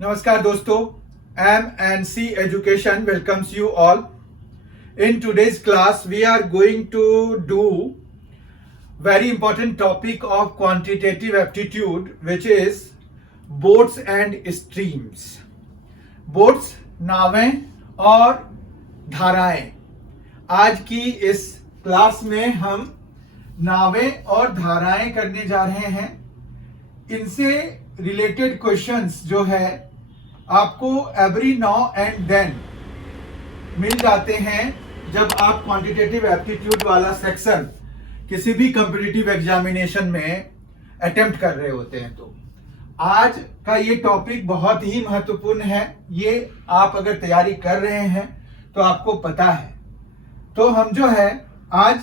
Namaskar dosto, M&C Education welcomes you all. In today's class, we are going to do very important topic of quantitative aptitude, which is boats and streams. Boats नावें और धाराएं. आज की इस class में हम नावें और धाराएं करने जा रहे हैं. इनसे रिलेटेड क्वेश्चंस जो है आपको एवरी नाउ एंड देन मिल जाते हैं जब आप क्वांटिटेटिव एप्टीट्यूड वाला सेक्शन किसी भी कॉम्पिटिटिव एग्जामिनेशन में अटेम्प्ट कर रहे होते हैं. तो आज का ये टॉपिक बहुत ही महत्वपूर्ण है. ये आप अगर तैयारी कर रहे हैं तो आपको पता है. तो हम जो है आज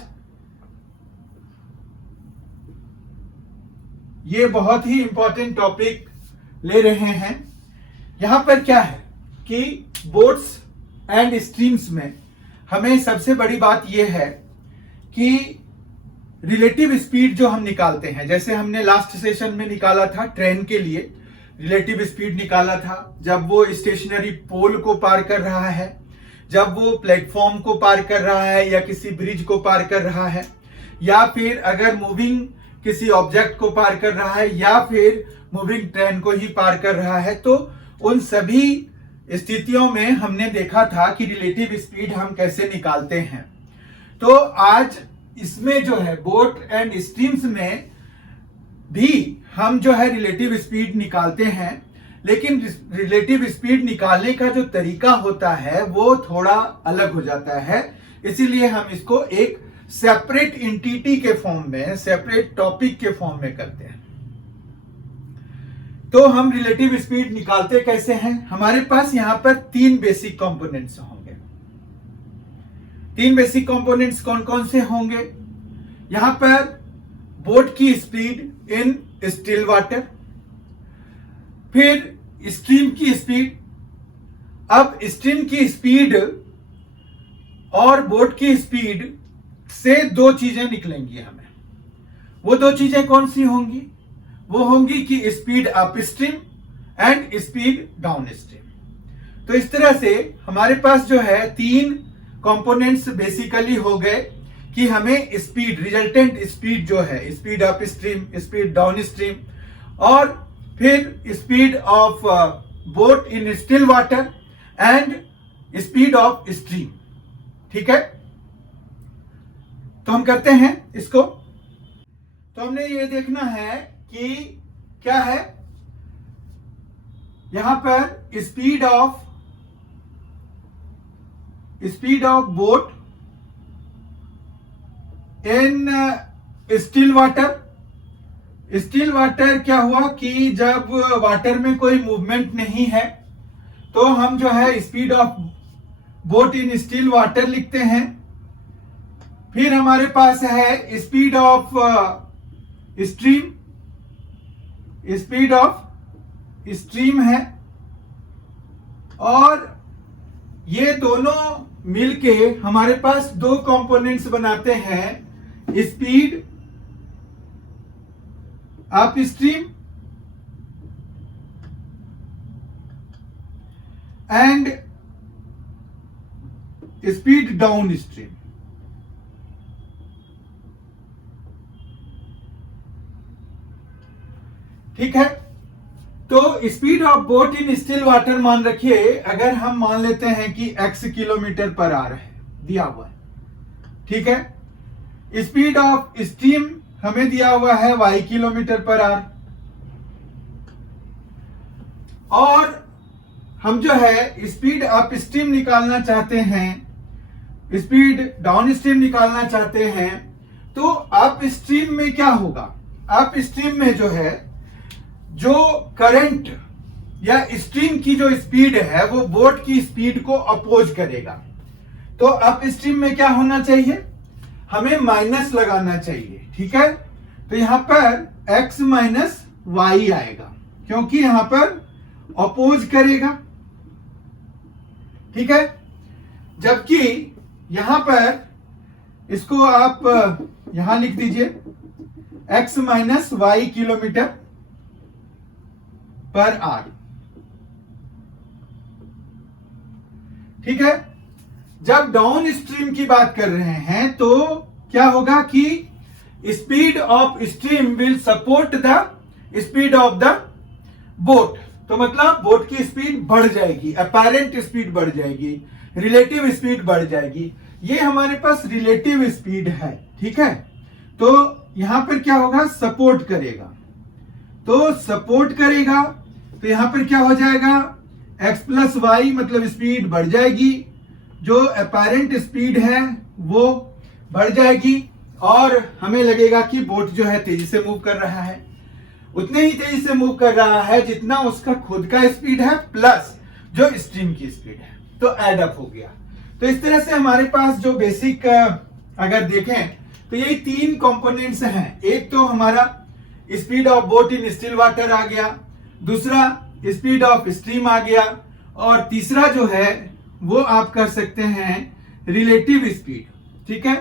ये बहुत ही इंपॉर्टेंट टॉपिक ले रहे हैं. यहां पर क्या है कि बोट्स एंड स्ट्रीम्स में हमें सबसे बड़ी बात यह है कि रिलेटिव स्पीड जो हम निकालते हैं, जैसे हमने लास्ट सेशन में निकाला था ट्रेन के लिए रिलेटिव स्पीड निकाला था जब वो स्टेशनरी पोल को पार कर रहा है, जब वो प्लेटफॉर्म को पार कर रहा है या किसी ब्रिज को पार कर रहा है, या फिर अगर मूविंग किसी ऑब्जेक्ट को पार कर रहा है या फिर मूविंग ट्रेन को ही पार कर रहा है. तो उन सभी स्थितियों में हमने देखा था कि रिलेटिव स्पीड हम कैसे निकालते हैं. तो आज इसमें जो है बोट एंड स्ट्रीम्स में भी हम जो है रिलेटिव स्पीड निकालते हैं, लेकिन रिलेटिव स्पीड निकालने का जो तरीका होता है वो थोड़ा अलग हो जाता है. इसीलिए हम इसको एक सेपरेट एंटिटी के फॉर्म में, सेपरेट टॉपिक के फॉर्म में करते हैं. तो हम रिलेटिव स्पीड निकालते कैसे हैं? हमारे पास यहां पर तीन बेसिक कंपोनेंट्स होंगे. तीन बेसिक कंपोनेंट्स कौन कौन से होंगे? यहां पर बोट की स्पीड इन स्टिल वाटर, फिर स्ट्रीम की स्पीड. अब स्ट्रीम की स्पीड और बोट की स्पीड से दो चीजें निकलेंगी हमें. वो दो चीजें कौन सी होंगी? वो होंगी कि speed up stream and speed down stream. तो इस तरह से हमारे पास जो है तीन कंपोनेंट्स बेसिकली हो गए कि हमें स्पीड, रिजल्टेंट स्पीड जो है, speed up stream, speed down stream, और फिर speed of boat in still water and speed of stream. ठीक है, तो हम करते हैं इसको. तो हमने ये देखना है कि क्या है यहां पर speed of boat in still water. Still water क्या हुआ कि जब वाटर में कोई मूवमेंट नहीं है तो हम जो है speed of boat in still water लिखते हैं. फिर हमारे पास है speed of stream, speed of stream है, और ये दोनों मिलके हमारे पास दो कंपोनेंट्स बनाते हैं, speed up stream and speed down stream. ठीक है, तो speed of boat in still water मान रखिए, अगर हम मान लेते हैं कि x किलोमीटर पर आवर है दिया हुआ है. ठीक है, स्पीड ऑफ स्ट्रीम हमें दिया हुआ है y किलोमीटर पर आवर, और हम जो है स्पीड अप स्ट्रीम निकालना चाहते हैं, स्पीड डाउन स्ट्रीम निकालना चाहते हैं. तो अप स्ट्रीम में क्या होगा? अप स्ट्रीम में जो है जो करंट या स्ट्रीम की जो स्पीड है वो बोट की स्पीड को अपोज करेगा. तो अप स्ट्रीम में क्या होना चाहिए? हमें माइनस लगाना चाहिए. ठीक है, तो यहां पर x माइनस वाई आएगा क्योंकि यहां पर अपोज करेगा. ठीक है, जबकि यहां पर इसको आप यहां लिख दीजिए x minus y kilometre per hour. ठीक है। जब डाउन स्ट्रीम की बात कर रहे हैं तो क्या होगा कि speed of stream will support the speed of the boat. तो मतलब बोट की स्पीड बढ़ जाएगी, अपैरेंट स्पीड बढ़ जाएगी, रिलेटिव स्पीड बढ़ जाएगी। ये हमारे पास रिलेटिव स्पीड है, ठीक है। तो यहां पर क्या होगा, सपोर्ट करेगा। तो सपोर्ट करेगा तो यहां पर क्या हो जाएगा, x प्लस वाई, मतलब स्पीड बढ़ जाएगी, जो अपैरेंट स्पीड है वो बढ़ जाएगी और हमें लगेगा कि बोट जो है तेजी से मूव कर रहा है। उतने ही तेजी से मूव कर रहा है जितना उसका खुद का स्पीड है प्लस जो स्ट्रीम की स्पीड है, तो एड अप हो गया। तो इस तरह से हमारे पास जो बेसिक अगर देखें तो यही तीन कंपोनेंट्स हैं। एक तो हमारा speed of boat in still water आ गया, दूसरा स्पीड ऑफ स्ट्रीम आ गया, और तीसरा जो है वो आप कर सकते हैं रिलेटिव स्पीड, ठीक है।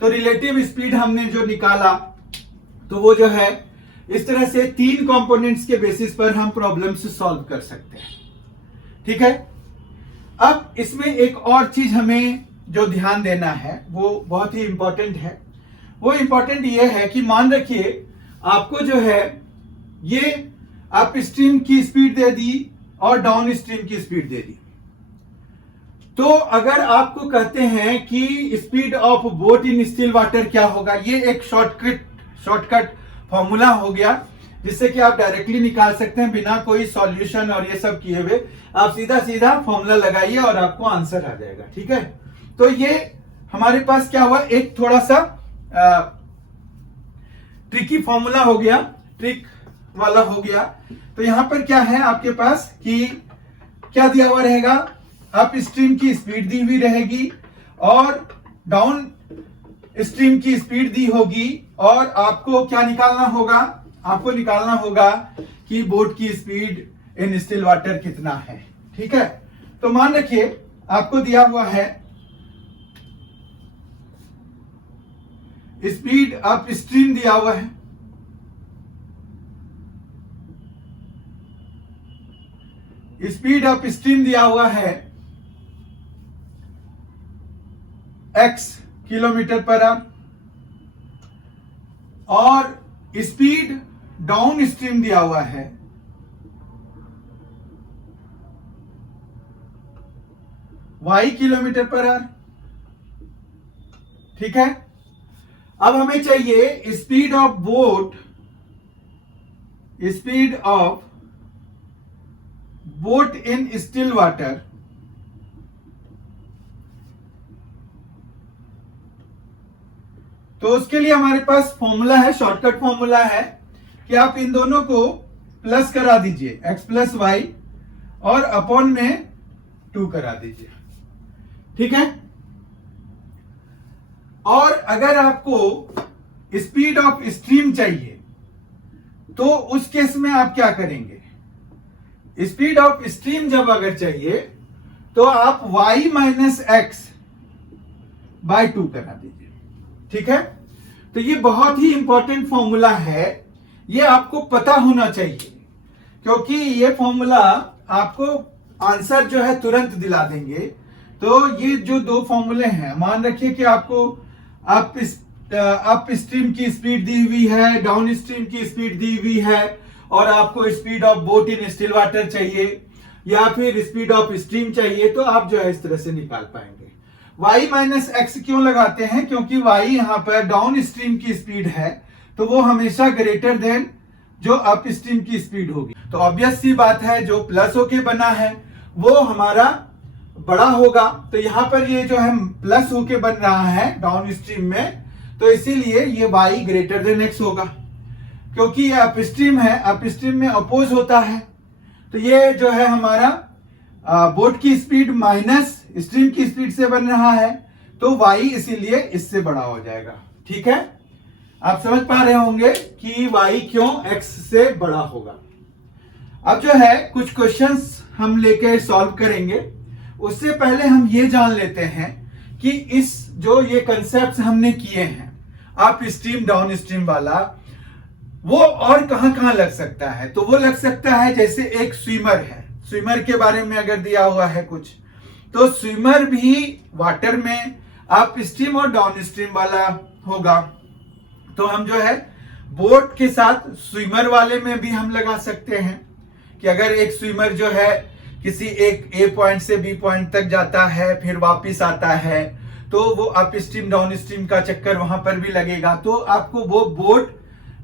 तो रिलेटिव स्पीड हमने जो निकाला तो वो जो है इस तरह से तीन कंपोनेंट्स के बेसिस पर हम प्रॉब्लम से सॉल्व कर सकते हैं, ठीक है। अब इसमें एक और चीज हमें जो ध्यान देना है वो बहुत ही इंपॉर्टेंट है। वो इंपॉर्टेंट ये है कि मान रखिए आपको जो है ये अप स्ट्रीम की स्पीड दे दी और डाउन स्ट्रीम की स्पीड दे दी। तो अगर आपको कहते हैं कि speed of boat in still water क्या होगा, ये एक शॉर्टकट फॉर्मूला हो गया जिससे कि आप डायरेक्टली निकाल सकते हैं बिना कोई सॉल्यूशन और ये सब किए हुए। आप सीधा सीधा फॉर्मूला लगाइए और आपको आंसर आ जाएगा, ठीक है। तो ये हमारे पास क्या हुआ, एक थोड़ा सा ट्रिकी फॉर्मूला हो गया, ट्रिक वाला हो गया। तो यहां पर क्या है आपके पास कि क्या दिया हुआ रहेगा, अप स्ट्रीम की स्पीड दी हुई रहेगी और डाउन स्ट्रीम की स्पीड दी होगी, और आपको क्या निकालना होगा, आपको निकालना होगा कि बोट की स्पीड इन स्टिल वाटर कितना है, ठीक है। तो मान रखिए आपको दिया हुआ है स्पीड अप स्ट्रीम दिया हुआ है, स्पीड अप स्ट्रीम दिया हुआ है x किलोमीटर पर आवर, और स्पीड डाउन स्ट्रीम दिया हुआ है y किलोमीटर पर आवर, ठीक है। अब हमें चाहिए speed of boat, speed of boat in still water, तो उसके लिए हमारे पास फॉर्मूला है, शॉर्टकट फॉर्मूला है कि आप इन दोनों को प्लस करा दीजिए, x प्लस वाई, और अपॉन में 2 करा दीजिए, ठीक है। और अगर आपको स्पीड ऑफ स्ट्रीम चाहिए तो उस केस में आप क्या करेंगे, स्पीड ऑफ स्ट्रीम जब अगर चाहिए तो आप y माइनस एक्स बाय 2 करा दीजिए, ठीक है। तो ये बहुत ही इंपॉर्टेंट फॉर्मूला है, ये आपको पता होना चाहिए, क्योंकि ये फॉर्मूला आपको आंसर जो है तुरंत दिला देंगे। तो ये जो दो फॉर्मूले हैं, मान रखिए कि आपको अप स्ट्रीम की स्पीड दी हुई है, डाउन स्ट्रीम की स्पीड दी हुई है, और आपको speed of boat in still water चाहिए या फिर स्पीड ऑफ स्ट्रीम चाहिए, तो आप जो है इस तरह से निकाल पाएंगे। y माइनस एक्स क्यों लगाते हैं, क्योंकि y यहां पर डाउन स्ट्रीम की स्पीड है तो वो हमेशा ग्रेटर देन जो अप स्ट्रीम की स्पीड होगी। तो ऑब्वियस सी बात है जो प्लस होके बना है वो हमारा बड़ा होगा। तो यहां पर ये जो है प्लस होके बन रहा है डाउन स्ट्रीम में, तो इसीलिए ये y ग्रेटर देन x होगा, क्योंकि ये अप स्ट्रीम है, अप स्ट्रीम में अपोज होता है। तो ये जो है हमारा बोट की स्पीड माइनस स्ट्रीम की स्पीड से बन रहा है, तो y इसीलिए इससे बड़ा हो जाएगा, ठीक है। आप समझ पा रहे होंगे कि y क्यों x से बड़ा होगा। अब जो है कुछ क्वेश्चंस हम लेके सॉल्व करेंगे, उससे पहले हम ये जान लेते हैं कि इस जो ये कंसेप्ट हमने किए हैं अप स्ट्रीम डाउन स्ट्रीम वाला, वो और कहां कहां लग सकता है। तो वो लग सकता है जैसे एक स्विमर है, स्विमर के बारे में अगर दिया हुआ है कुछ, तो स्विमर भी वाटर में अप स्ट्रीम और डाउन स्ट्रीम वाला होगा। तो हम जो है बोट के साथ स्विमर वाले में भी हम लगा सकते हैं कि अगर एक स्विमर जो है किसी एक ए पॉइंट से बी पॉइंट तक जाता है फिर वापस आता है तो वो अप स्ट्रीम डाउन स्ट्रीम का चक्कर वहां पर भी लगेगा, तो आपको वो बोट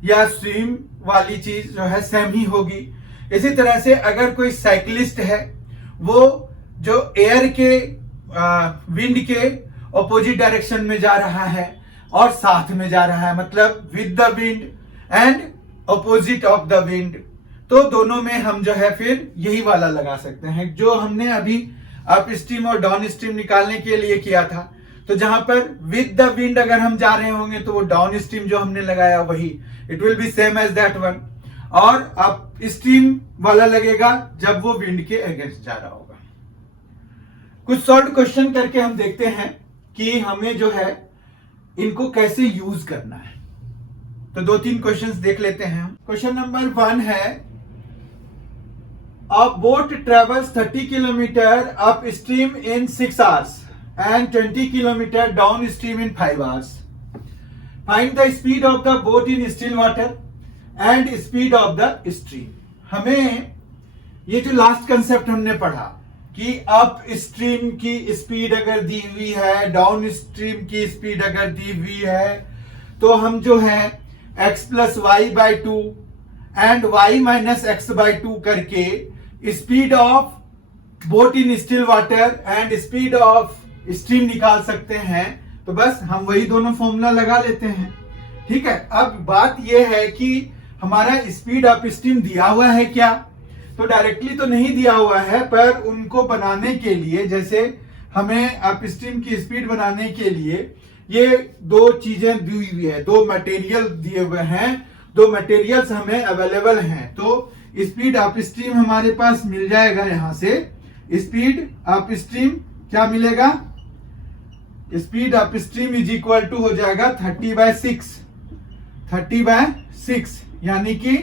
या स्विम वाली चीज जो है सेम ही होगी। इसी तरह से अगर कोई साइकिलिस्ट है वो जो एयर के विंड के ऑपोजिट डायरेक्शन में जा रहा है और साथ में जा रहा है, मतलब with the wind and opposite of the wind, तो दोनों में हम जो है फिर यही वाला लगा सकते हैं जो हमने अभी अप स्ट्रीम और डाउन स्ट्रीम निकालने के लिए किया था। तो जहां पर विद द विंड अगर हम जा रहे होंगे तो वो डाउन स्ट्रीम जो हमने लगाया वही it will be same as that one, और अप स्ट्रीम वाला लगेगा जब वो विंड के अगेंस्ट जा रहा होगा। कुछ सॉल्व क्वेश्चन करके हम देखते हैं कि हमें जो है इनको कैसे यूज करना है। तो 2-3 क्वेश्चंस देख लेते हैं। क्वेश्चन नंबर 1 है अ boat travels 30 kilometre up stream in 6 hours and 20 kilometer downstream in 5 hours. Find the speed of the boat in still water and speed of the stream. हमें ये जो लास्ट कंसेप्ट हमने पढ़ा कि अप स्ट्रीम की speed अगर दी हुई है, डाउन स्ट्रीम की स्पीड अगर दी हुई है, तो हम जो है x plus y by 2 and y minus x by 2 करके speed of boat in still water and speed of stream निकाल सकते हैं। तो बस हम वही दोनों फॉर्मूला लगा लेते हैं। ठीक है, अब बात यह है कि हमारा स्पीड अप स्ट्रीम दिया हुआ है क्या, तो डायरेक्टली तो नहीं दिया हुआ है, पर उनको बनाने के लिए, जैसे हमें अप स्ट्रीम की स्पीड बनाने के लिए ये 2 चीजें दी हुई है, 2 मटेरियल दिए हुए हैं, 2 मटेरियल्स हमें अवेलेबल हैं। तो स्पीड अप स्ट्रीम हमारे पास मिल जाएगा। यहां से स्पीड अप स्ट्रीम क्या मिलेगा, speed up stream is equal to हो जाएगा 30/6, 30/6 यानी कि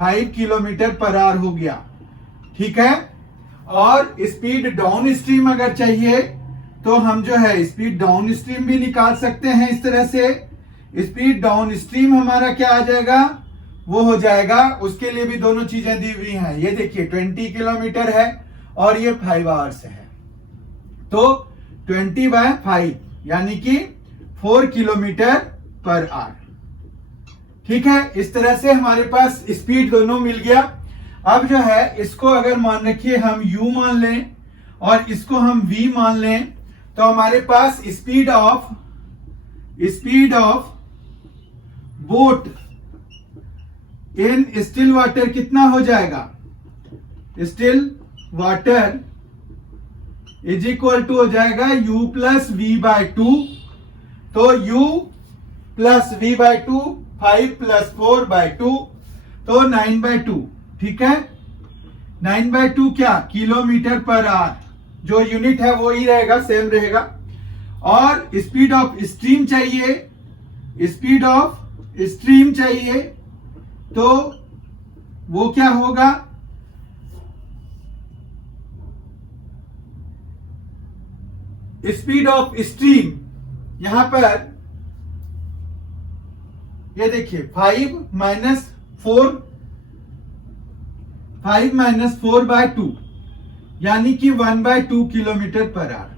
5 किलोमीटर पर आवर हो गया। ठीक है, और स्पीड डाउन स्ट्रीम अगर चाहिए तो हम जो है स्पीड डाउन स्ट्रीम भी निकाल सकते हैं इस तरह से। स्पीड डाउन स्ट्रीम हमारा क्या आ जाएगा, वो हो जाएगा, उसके लिए भी दोनों चीजें दी हुई हैं। ये देखिए 20 किलोमीटर है और ये 5 आवर्स है, तो 20/5 यानी कि 4 किलोमीटर पर आवर। ठीक है, इस तरह से हमारे पास स्पीड दोनों मिल गया। अब जो है इसको अगर मान रखिए हम u मान लें और इसको हम v मान लें, तो हमारे पास speed of boat in still water कितना हो जाएगा, still water is equal to हो जाएगा u प्लस वी बाई 2। तो u plus v by 2 5 plus 4/2 तो 9/2। ठीक है, 9/2 क्या, किलोमीटर पर आवर, जो यूनिट है वो ही रहेगा, सेम रहेगा। और स्पीड ऑफ स्ट्रीम चाहिए, स्पीड ऑफ स्ट्रीम चाहिए, तो वो क्या होगा, स्पीड ऑफ स्ट्रीम यहां पर ये देखिए 5 माइनस 4/2 यानी कि 1/2 किलोमीटर पर आवर।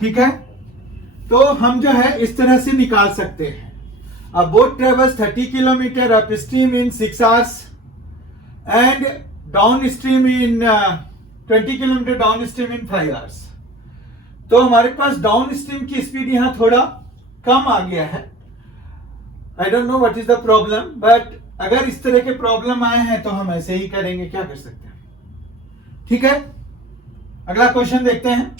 ठीक है, तो हम जो है इस तरह से निकाल सकते हैं। अब boat travels 30 kilometre up stream in 6 hours and down stream in 20 kilometre down stream in 5 hours। तो हमारे पास डाउन स्ट्रीम की स्पीड यहां थोड़ा कम आ गया है। I don't know what is the problem, but अगर इस तरह के प्रॉब्लम आए हैं तो हम ऐसे ही करेंगे, क्या कर सकते हैं। ठीक है, अगला क्वेश्चन देखते हैं।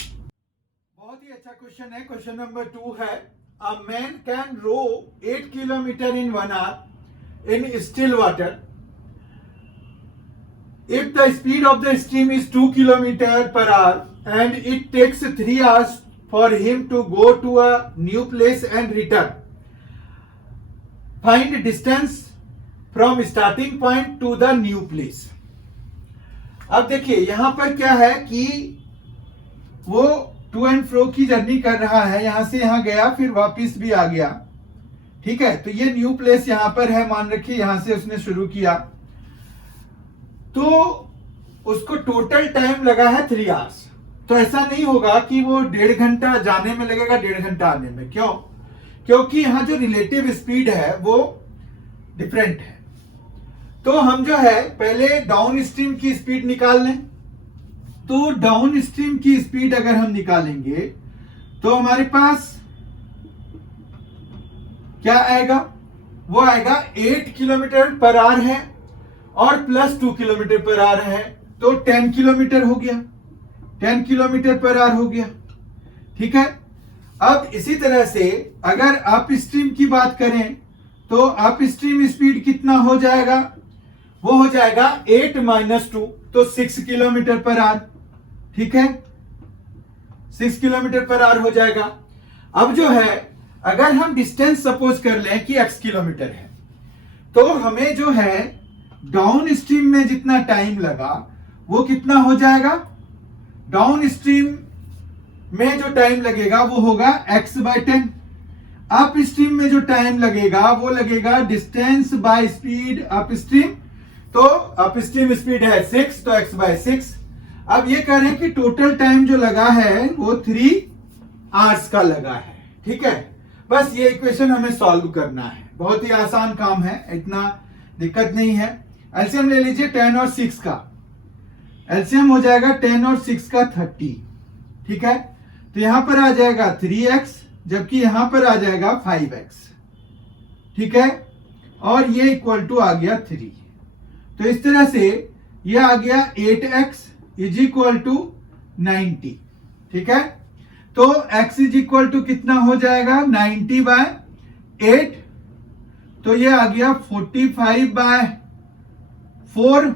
बहुत ही अच्छा क्वेश्चन है। क्वेश्चन नंबर 2 है a man can row 8 kilometre in 1 hour in still water if the speed of the stream is 2 kilometer per hour and it takes 3 hours for him to go to a new place and return. Find distance from starting point to the new place. अब देखिए यहां पर क्या है कि वो to and fro की journey कर रहा है, यहां से यहां गया फिर वापिस भी आ गया, ठीक है। तो ये न्यू प्लेस यहां पर है, मान रखिए यहां से उसने शुरू किया, तो उसको टोटल टाइम लगा है 3 आवर्स। तो ऐसा नहीं होगा कि वो 1.5 घंटा जाने में लगेगा 1.5 घंटा आने में। क्यों? क्योंकि यहां जो रिलेटिव स्पीड है वो डिफरेंट है। तो हम जो है पहले डाउन स्ट्रीम की स्पीड निकाल लें। तो डाउन स्ट्रीम की स्पीड अगर हम निकालेंगे तो हमारे पास क्या आएगा? वो आएगा 8 किलोमीटर पर आवर है और प्लस 2 किलोमीटर पर आवर है, तो 10 किलोमीटर हो गया, 10 किलोमीटर पर आवर हो गया, ठीक है। अब इसी तरह से अगर अप स्ट्रीम की बात करें तो अप स्ट्रीम स्पीड कितना हो जाएगा? वो हो जाएगा 8 - 2, तो 6 किलोमीटर पर आवर, ठीक है, 6 किलोमीटर पर आवर हो जाएगा। अब जो है अगर हम डिस्टेंस सपोज कर लें कि x किलोमीटर है, तो हमें जो है डाउन स्ट्रीम में जितना टाइम लगा वो कितना हो जाएगा? डाउन स्ट्रीम में जो टाइम लगेगा वो होगा x/10। अप स्ट्रीम में जो टाइम लगेगा वो लगेगा distance by speed up stream. तो अप स्ट्रीम स्पीड है 6, तो x/6। अब ये कह रहे हैं कि टोटल टाइम जो लगा है वो 3 आवर्स का लगा है, ठीक है। बस ये इक्वेशन हमें सॉल्व करना है, बहुत ही आसान काम है, इतना दिक्कत नहीं है। एलसीएम ले लीजिए 10 और 6 का, एलसीएम हो जाएगा 10 और 6 का 30, ठीक है। तो यहां पर आ जाएगा 3x, जबकि यहां पर आ जाएगा 5x, ठीक है, और ये इक्वल टू आ गया 3। तो इस तरह से ये आ गया 8x इज इक्वल टू 90, ठीक है। तो x इज इक्वल टू कितना हो जाएगा? 90/8, तो ये आ गया 45/4।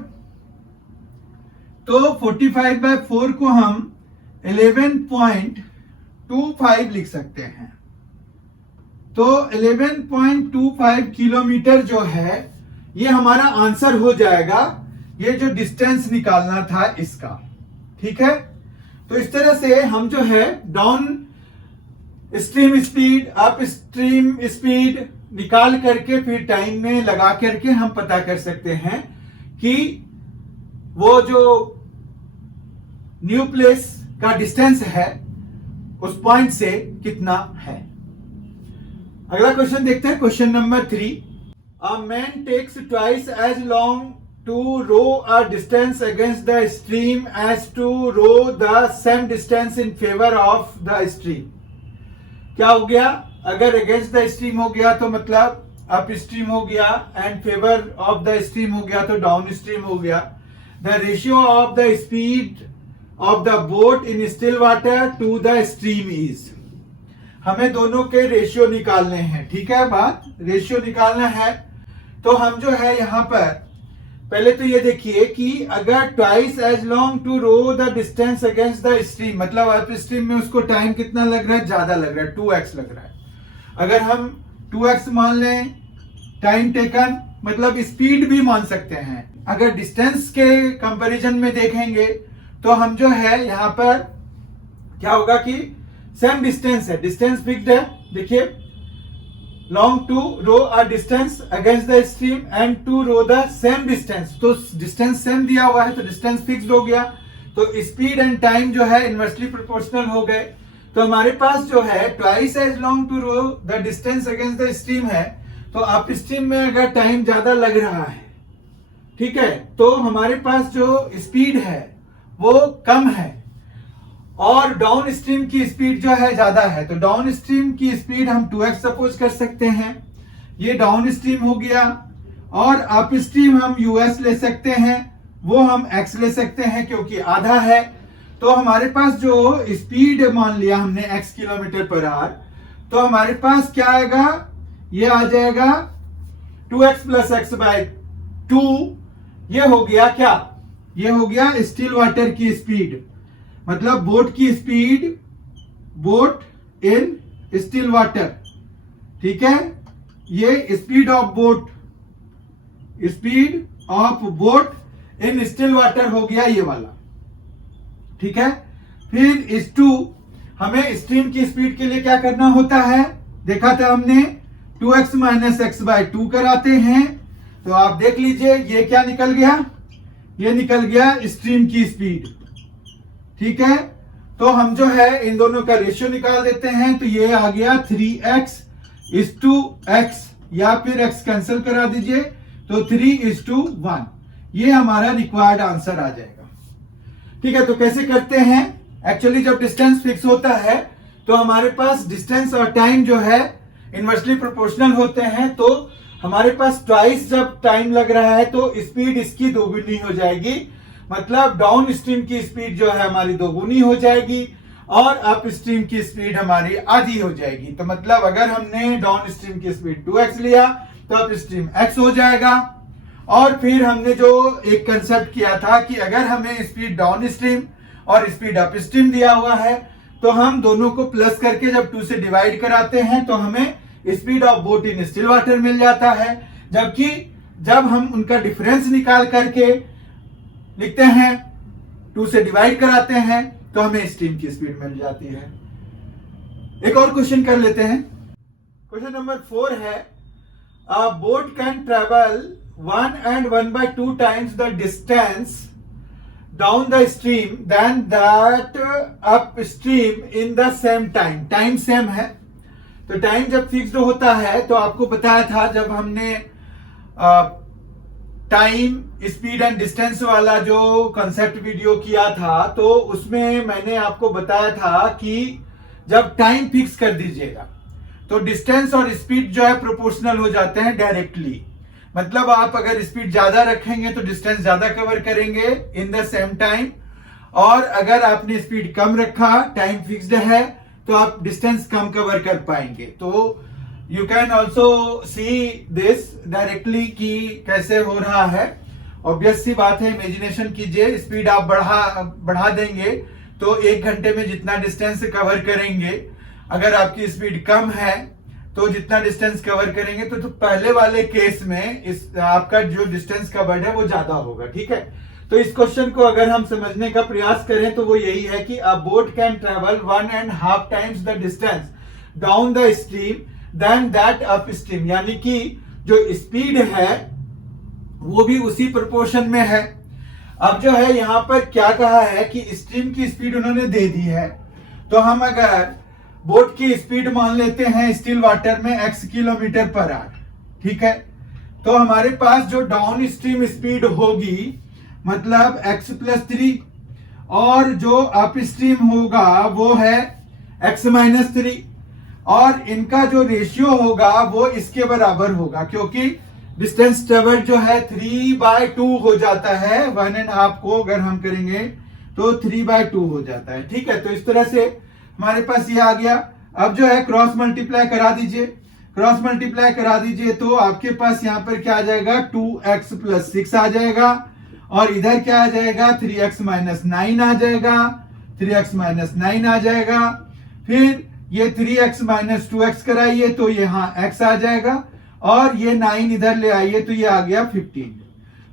तो 45/4 को हम 11.25 लिख सकते हैं। तो 11.25 किलोमीटर जो है ये हमारा आंसर हो जाएगा, ये जो डिस्टेंस निकालना था इसका, ठीक है। तो इस तरह से हम जो है down stream speed up stream speed निकाल करके फिर टाइम में लगा करके हम पता कर सकते हैं कि वो जो न्यू प्लेस का डिस्टेंस है उस पॉइंट से कितना है। अगला क्वेश्चन देखते हैं, question number 3। A man takes twice as long to row a distance against the stream as to row the same distance in favor of the stream। क्या हो गया? अगर against the stream हो गया तो मतलब up stream हो गया, and favor of the stream हो गया तो down stream हो गया। The ratio of the speed of the boat in still water to the stream is। हमें दोनों के रेशियो निकालने हैं, ठीक है, बात रेशियो निकालना है। तो हम जो है यहां पर पहले तो ये देखिए कि अगर twice as long to row the distance against the stream, मतलब अप स्ट्रीम में उसको टाइम कितना लग रहा है? ज्यादा लग रहा है, 2x लग रहा है। अगर हम 2x मान लें टाइम टेकन, मतलब स्पीड भी मान सकते हैं। अगर डिस्टेंस के कंपैरिजन में देखेंगे तो हम जो है यहां पर क्या होगा कि सेम डिस्टेंस है, डिस्टेंस फिक्स्ड है। देखिए long to row a distance against the stream and to row the same distance, तो डिस्टेंस सेम दिया हुआ है तो डिस्टेंस फिक्स्ड हो गया। तो स्पीड एंड टाइम जो है इनवर्सली प्रोपोर्शनल हो गए। तो हमारे पास जो है twice as long to row the distance against the stream है, तो अप स्ट्रीम में अगर टाइम ज्यादा लग रहा है, ठीक है, तो हमारे पास जो स्पीड है वो कम है और डाउन स्ट्रीम की स्पीड जो है ज्यादा है। तो डाउन स्ट्रीम की स्पीड हम 2x सपोज कर सकते हैं, ये डाउन स्ट्रीम हो गया। और अप स्ट्रीम हम us ले सकते हैं, वो हम x ले सकते हैं क्योंकि आधा है। तो हमारे पास जो स्पीड मान लिया हमने x किलोमीटर पर आवर, तो हमारे पास क्या आएगा? ये आ जाएगा 2x + x/2। ये हो गया क्या? ये हो गया स्टिल वाटर की स्पीड, मतलब बोट की speed, boat in still water, ठीक है। ये speed of boat, speed of boat in still water हो गया ये वाला, ठीक है। फिर इस टू, हमें स्ट्रीम की स्पीड के लिए क्या करना होता है, देखा था हमने 2x माइनस एक्स बाय 2 कराते हैं। तो आप देख लीजिए ये क्या निकल गया, ये निकल गया स्ट्रीम की स्पीड। ठीक है, तो हम जो है इन दोनों का रेशियो निकाल देते हैं। तो ये आ गया 3x इज टू x, या फिर x कैंसिल करा दीजिए तो 3:1, ये हमारा रिक्वायर्ड आंसर आ जाएगा। ठीक है, तो कैसे करते हैं, एक्चुअली जब डिस्टेंस फिक्स होता है तो हमारे पास डिस्टेंस और टाइम जो है इनवर्सली प्रोपोर्शनल होते हैं। तो हमारे पास ट्वाइस जब टाइम लग रहा है तो स्पीड इसकी दोगुनी हो जाएगी, मतलब डाउन स्ट्रीम की स्पीड जो है हमारी दोगुनी हो जाएगी और अप स्ट्रीम की स्पीड हमारी आधी हो जाएगी। तो मतलब अगर हमने डाउन स्ट्रीम की स्पीड 2x लिया तो अप स्ट्रीम x हो जाएगा। और फिर हमने जो एक कंसेप्ट किया था कि अगर हमें स्पीड डाउन स्ट्रीम और स्पीड अप स्ट्रीम दिया हुआ है तो हम दोनों को प्लस करके जब 2 से डिवाइड कराते हैं तो हमें speed of boat in still water मिल जाता है। जबकि जब हम उनका डिफरेंस निकाल करके लिखते हैं, 2 से डिवाइड कराते हैं तो हमें स्ट्रीम की स्पीड मिल जाती है। एक और क्वेश्चन कर लेते हैं। क्वेश्चन नंबर 4 है, अ boat can travel 1 and 1/2 times the distance down the stream than that upstream in the same time। Time same है, तो टाइम जब फिक्स्ड होता है तो आपको बताया था जब हमने टाइम स्पीड एंड डिस्टेंस वाला जो कंसेप्ट वीडियो किया था तो उसमें मैंने आपको बताया था कि जब टाइम फिक्स कर दीजिएगा तो डिस्टेंस और स्पीड जो है प्रोपोर्शनल हो जाते हैं डायरेक्टली। मतलब आप अगर स्पीड ज्यादा रखेंगे तो डिस्टेंस ज्यादा कवर करेंगे इन द सेम टाइम, और अगर आपने स्पीड कम रखा, टाइम फिक्स्ड है, तो आप डिस्टेंस कम कवर कर पाएंगे। तो you can also see this directly कि कैसे हो रहा है। ऑब्वियस सी बात है, इमेजिनेशन कीजिए, स्पीड आप बढ़ा देंगे तो 1 घंटे में जितना डिस्टेंस कवर करेंगे, अगर आपकी स्पीड कम है तो जितना डिस्टेंस कवर करेंगे तो पहले वाले केस में इस आपका जो डिस्टेंस कवर्ड है वो ज्यादा होगा। ठीक है, तो इस क्वेश्चन को अगर हम समझने का प्रयास करें तो वो यही है कि a boat can travel 1.5 times the distance down the stream than that up stream, यानी कि जो स्पीड है वो भी उसी प्रोपोर्शन में है। अब जो है यहाँ पर क्या कहा है कि स्ट्रीम की स्पीड उन्होंने दे दी है, तो हम अगर बोट की स्पीड मान लेते हैं स्टिल वाटर में x km/h, ठीक है, तो हमारे पास जो डाउन स्ट्रीम स्पीड होगी मतलब x + 3 और जो अप स्ट्रीम होगा वो है x - 3, और इनका जो रेशियो होगा वो इसके बराबर होगा क्योंकि डिस्टेंस ट्रेवल्ड जो है 3/2 हो जाता है। 1.5 को अगर हम करेंगे तो 3/2 हो जाता है। ठीक है, तो इस तरह से हमारे पास ये आ गया। अब जो है क्रॉस मल्टीप्लाई करा दीजिए, क्रॉस मल्टीप्लाई करा दीजिए तो आपके पास यहाँ पर क्या आ जाएगा, 2x + 6 आ जाएगा, और इधर क्या आ जाएगा, 3x - 9 आ जाएगा, 3x - 9 आ जाएगा। फिर ये 3x - 2x कराइए तो यहाँ x आ जाएगा, और ये 9 इधर ले आइए तो ये आ गया 15।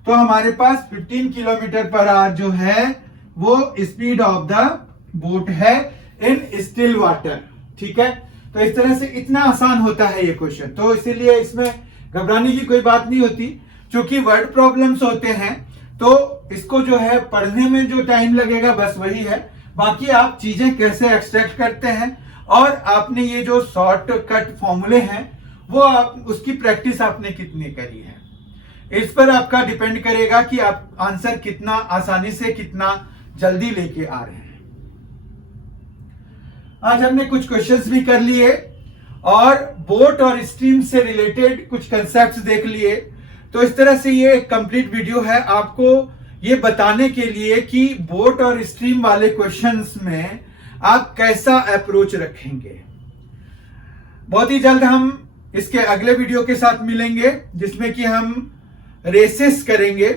तो हमारे पास 15 km/h जो है वो स्पीड ऑफ द बोट है इन स्टिल वाटर। ठीक है, तो इस तरह से इतना आसान होता है ये क्वेश्चन, तो इसीलिए इसमें घबराने की कोई बात नहीं होती। क्योंकि वर्ड प्रॉब्लम्स होते हैं तो इसको जो है पढ़ने में जो टाइम लगेगा बस वही है, बाकी आप चीजें कैसे एक्सट्रैक्ट करते हैं और आपने ये जो शॉर्टकट फॉर्मूले हैं वो आप उसकी प्रैक्टिस आपने कितनी करी है, इस पर आपका डिपेंड करेगा कि आप आंसर कितना आसानी से कितना जल्दी लेके आ रहे हैं। आज हमने कुछ क्वेश्चंस भी कर लिए और बोट और स्ट्रीम से रिलेटेड कुछ कंसेप्ट्स देख लिए। तो इस तरह से ये एक कंप्लीट वीडियो है आपको ये बताने के लिए कि बोट और स्ट्रीम वाले क्वेश्चंस में आप कैसा अप्रोच रखेंगे। बहुत ही जल्द हम इसके अगले वीडियो के साथ मिलेंगे जिसमें कि हम रेसेस करेंगे,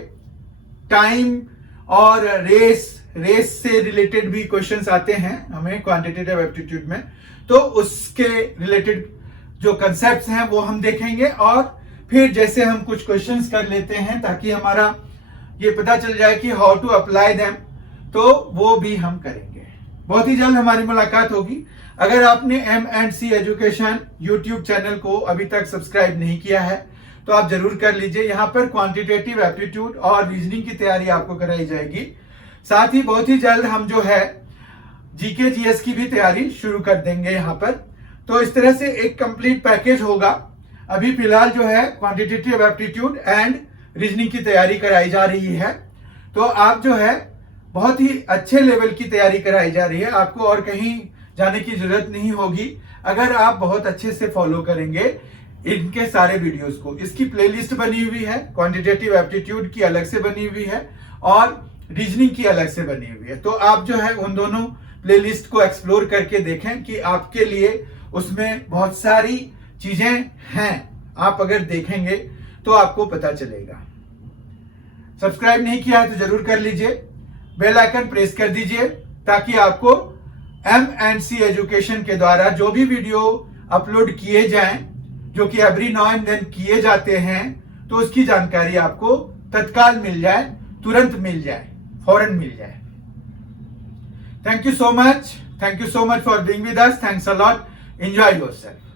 टाइम और रेस से रिलेटेड भी क्वेश्चंस आते हैं हमें क्वांटिटेटिव एप्टीट्यूड में, तो उसके रिलेटेड जो कंसेप्ट्स हैं वो हम देखेंगे और फिर जैसे हम कुछ क्वेश्चंस कर लेते हैं ताकि हमारा ये पता चल जाए कि हाउ टू अप्लाई देम, तो वो भी हम करेंगे। बहुत ही जल्द हमारी मुलाकात होगी। अगर आपने M&C एजुकेशन यूट्यूब चैनल को अभी तक सब्सक्राइब नहीं किया है तो आप जरूर कर लीजिए। यहाँ पर क्वांटिटेटिव एप्टीट्यूड और रीजनिंग की तैयारी आपको कराई जाएगी। साथ ही बहुत ही जल्द हम जो है जीके जीएस की भी तैयारी शुरू कर देंगे यहाँ पर। तो इस तरह से एक कंप्लीट पैकेज होगा। अभी फिलहाल जो है क्वांटिटेटिव एप्टीट्यूड एंड रीजनिंग की तैयारी कराई जा रही है। तो आप जो है बहुत ही अच्छे लेवल की तैयारी कराई जा रही है, आपको और कहीं जाने की जरूरत नहीं होगी अगर आप बहुत अच्छे से फॉलो करेंगे इनके सारे वीडियोस को। इसकी प्लेलिस्ट बनी हुई है, क्वांटिटेटिव एप्टीट्यूड की अलग से बनी हुई है और रीजनिंग की अलग से बनी हुई है। तो आप जो है उन दोनों प्लेलिस्ट को एक्सप्लोर करके देखें कि आपके लिए उसमें बहुत सारी चीजें हैं। आप अगर देखेंगे तो आपको पता चलेगा। सब्सक्राइब नहीं किया है तो जरूर कर लीजिए, बेल आइकन प्रेस कर दीजिए ताकि आपको M&C एजुकेशन के द्वारा जो भी वीडियो अपलोड किए जाएं, जो कि एवरी नाउ एंड देन किए जाते हैं, तो उसकी जानकारी आपको तत्काल मिल जाए, तुरंत मिल जाए, फौरन मिल जाए। Thank you so much for being with us. Thanks a lot. Enjoy yourself.